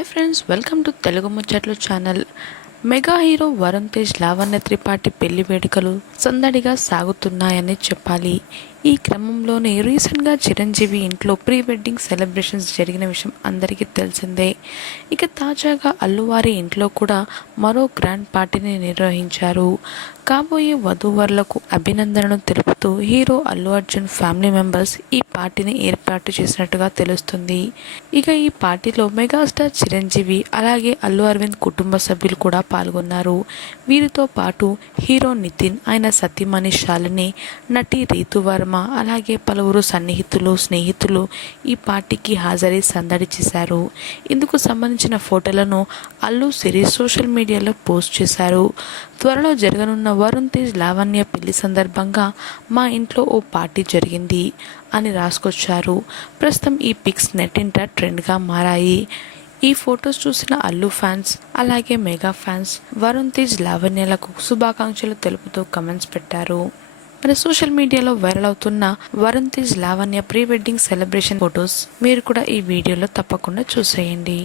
Hi friends welcome to Telugu ముచ్చట్లు channel mega hero Varun Tej Lavanya Tripathi పెళ్ళి వేడుకలు సందడిగా సాగుతున్నాయని చెప్పాలి ఈ క్రమంలోనే రీసెంట్గా చిరంజీవి ఇంట్లో ప్రీ వెడ్డింగ్ సెలబ్రేషన్స్ జరిగిన విషయం అందరికీ తెలిసిందే. ఇక తాజాగా అల్లువారి ఇంట్లో కూడా మరో గ్రాండ్ పార్టీని నిర్వహించారు. కాబోయే వధూవరులకు అభినందనను తెలుపుతూ hero Allu Arjun family members ఈ పార్టీని ఏర్పాటు చేసినట్టుగా తెలుస్తుంది. ఇక ఈ పార్టీలో మెగాస్టార్ చిరంజీవి అలాగే అల్లు అరవింద్ కుటుంబ సభ్యులు కూడా పాల్గొన్నారు. వీరితో పాటు హీరో నితిన్ ఆయన సతీమణి శాలిని నటి రీతువర్మ వర్మ అలాగే పలువురు సన్నిహితులు స్నేహితులు ఈ పార్టీకి హాజరై సందడి చేశారు. ఇందుకు సంబంధించిన ఫోటోలను అల్లు సిరీస్ సోషల్ మీడియాలో పోస్ట్ చేశారు. త్వరలో జరగనున్న వరుణ్ తేజ్ లావణ్య పెళ్ళి సందర్భంగా మా ఇంట్లో ఓ పార్టీ జరిగింది అని రాసుకొచ్చారు. ప్రస్తుతం ఈ పిక్స్ నెట్టింట ట్రెండ్గా మారాయి. ఈ ఫొటోస్ చూసిన అల్లు ఫ్యాన్స్ అలాగే మెగా ఫ్యాన్స్ వరుణ్ తేజ్ లావణ్యలకు శుభాకాంక్షలు తెలుపుతూ కమెంట్స్ పెట్టారు. మరి సోషల్ మీడియాలో వైరల్ అవుతున్న Varun Tej Lavanya pre wedding celebration photos మీరు కూడా ఈ వీడియోలో తప్పకుండా చూసేయండి.